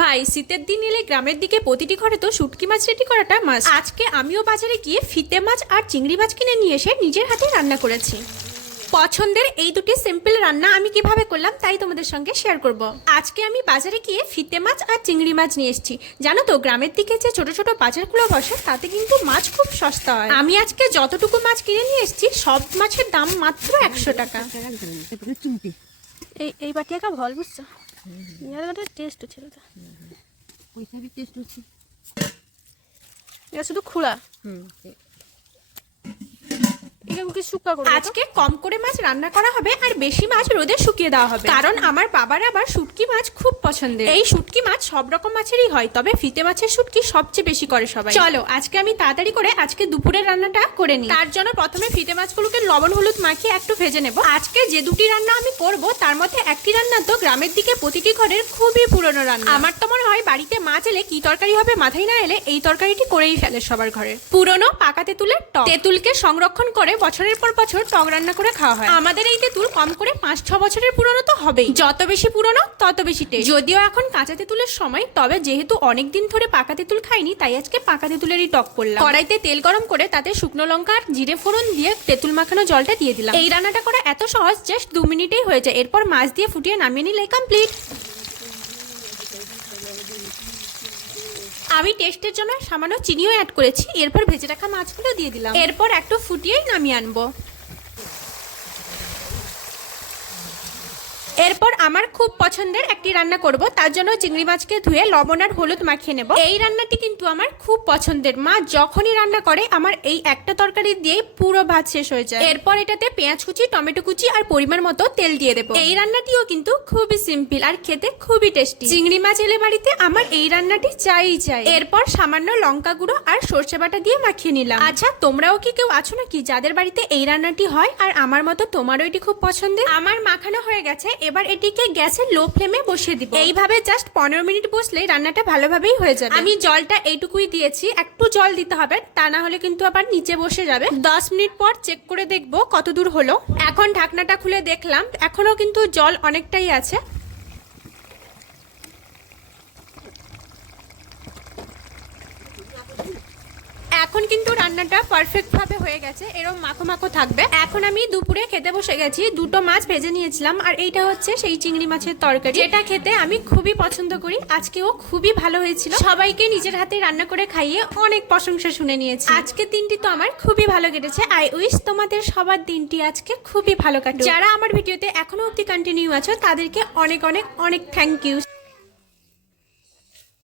ভাই, শীতের দিন এলে গ্রামের দিকে প্রতিটি ঘরে তো শুটকি মাছ রেডি করাটা মাছ আজকে আমিও বাজারে গিয়ে ফিতে মাছ আর চিংড়ি মাছ কিনে নিয়ে এসে নিজের হাতে রান্না করেছি। পছন্দের এই দুটি সিম্পল রান্না আমি কীভাবে করলাম তাই তোমাদের সঙ্গে শেয়ার করব। আজকে আমি বাজারে গিয়ে ফিতে মাছ আর চিংড়ি মাছ নিয়ে এসেছি। জানো তো, গ্রামের দিকে যে ছোট ছোট বাজারগুলো বসে, তাতে কিন্তু মাছ খুব সস্তা হয়। আমি আজকে যতটুকু মাছ কিনে নিয়ে এসেছি, সব মাছের দাম মাত্র একশো টাকা। এই এই বাটি একা ভল বুঝছ? টেস্ট ছিল তো। বি টেস্ট হচ্ছে শুধু খোলা হুম এগুলোকে শুকা করব আজকে কম করে মাছ রান্না করা হবে আর বেশি মাছ রোদে শুকিয়ে দেওয়া হবে। কারণ আমার বাবার আবার শুটকি মাছ খুব পছন্দের। এই শুটকি মাছ সব রকম মাছেরই হয়, তবে ফিতে মাছের শুটকি সবচেয়ে বেশি করে সবাই। চলো, আজকে আমি তাড়াতাড়ি করে আজকে দুপুরের রান্নাটা করে নিই। তার জন্য প্রথমে ফিতে মাছগুলোকে লবণ হলুদ মাখিয়ে একটু ভেজে নেব। আজকে যে দুটি রান্না আমি করব, তার মধ্যে একটি রান্না তো গ্রামের দিকে প্রতিটি ঘরের খুবই পুরনো রান্না। আমার তো মনে হয় বাড়িতে মাছ এলে কি তরকারি হবে মাথায় না এলে এই তরকারিটি করেই ফেলে সবার ঘরে। পুরনো পাকা তেঁতুলের তেঁতুলকে সংরক্ষণ করে বছরের পর বছর টক রান্না করে খাওয়া হয়। আমাদের এই তেঁতুল কম করে পাঁচ, ছ বছরের পুরনো তো হবেই। যত বেশি পুরনো, তত বেশি টেস্ট যদিও এখন কাঁচা তেঁতুলের সময়, তবে যেহেতু অনেক দিন ধরে পাকা তেঁতুল খাইনি, তাই আজকে পাকা তেঁতুলেরই টক করলাম। কড়াইতে তেল গরম করে তাতে শুকনো লঙ্কা আর জিরে ফোড়ন দিয়ে তেঁতুল মাখানো জলটা দিয়ে দিলাম। এই রান্নাটা করা এত সহজ, জাস্ট দু মিনিটেই হয়ে যায়। এরপর মাছ দিয়ে ফুটিয়ে নামিয়ে নিলে কমপ্লিট আমি টেস্টের জন্য সামান্য চিনিও অ্যাড করেছি। এরপর ভেজে রাখা মাছগুলো দিয়ে দিলাম। এরপর একটু ফুটিয়েই নামিয়ে আনব। এরপর আমার খুব পছন্দের একটি রান্না করব। তার জন্য চিংড়ি মাছকে ধুয়ে লবণ আর হলুদ মাখিয়ে নেব। এই রান্নাটি কিন্তু আমার খুব পছন্দের। মা যখনই রান্না করে, আমার এই একটা তরকারি দিয়ে পুরো ভাত শেষ হয়ে যায়। এরপর এটাতে পেঁয়াজ কুচি, টমেটো কুচি আর পরিমাণ মতো তেল দিয়ে দেবো। এই রান্নাটিও কিন্তু খুবই সিম্পল আর খেতে খুবই টেস্টি। চিংড়ি মাছ এলে বাড়িতে আমার এই রান্নাটি চাই চাই। এরপর সামান্য লঙ্কা গুঁড়ো আর সর্ষে বাটা দিয়ে মাখিয়ে নিলাম। আচ্ছা তোমরাও কি কেউ আছো নাকি যাদের বাড়িতে এই রান্নাটি হয়? আর আমার মতো তোমারও এটি খুব পছন্দের? আমার মাখানো হয়ে গেছে। এবার এটিকে গ্যাসের লো ফ্লেমে বসিয়ে দিব। এইভাবে জাস্ট পনেরো মিনিট বসলে রান্নাটা ভালোভাবেই হয়ে যাবে। আমি জলটা এইটুকুই দিয়েছি, একটু জল দিতে হবে, তা না হলে কিন্তু আবার নিচে বসে যাবে। দশ মিনিট পর চেক করে দেখব কত দূর হলো। এখন ঢাকনাটা খুলে দেখলাম এখনও কিন্তু জল অনেকটাই আছে। এখন কিন্তু রান্নাটা পারফেক্ট ভাবে হয়ে গেছে এরকম মাখো মাখো থাকবে। এখন আমি দুপুরে খেতে বসে গেছি, দুটো মাছ ভেজে নিয়েছিলাম, আর এইটা হচ্ছে সেই চিংড়ি মাছের তরকারি। যেটা খেতে আমি খুবই পছন্দ করি, আজকেও খুবই ভালো হয়েছিল। সবাইকে নিজের হাতে রান্না করে খাইয়ে অনেক প্রশংসা শুনে নিয়েছি। আজকে দিনটি তো আমার খুবই ভালো কেটেছে। আই উইশ তোমাদের সবার দিনটি আজকে খুবই ভালো কাটুক। যারা আমার ভিডিওতে এখনও অব্দি কন্টিনিউ আছো, তাদেরকে অনেক অনেক অনেক থ্যাংক ইউ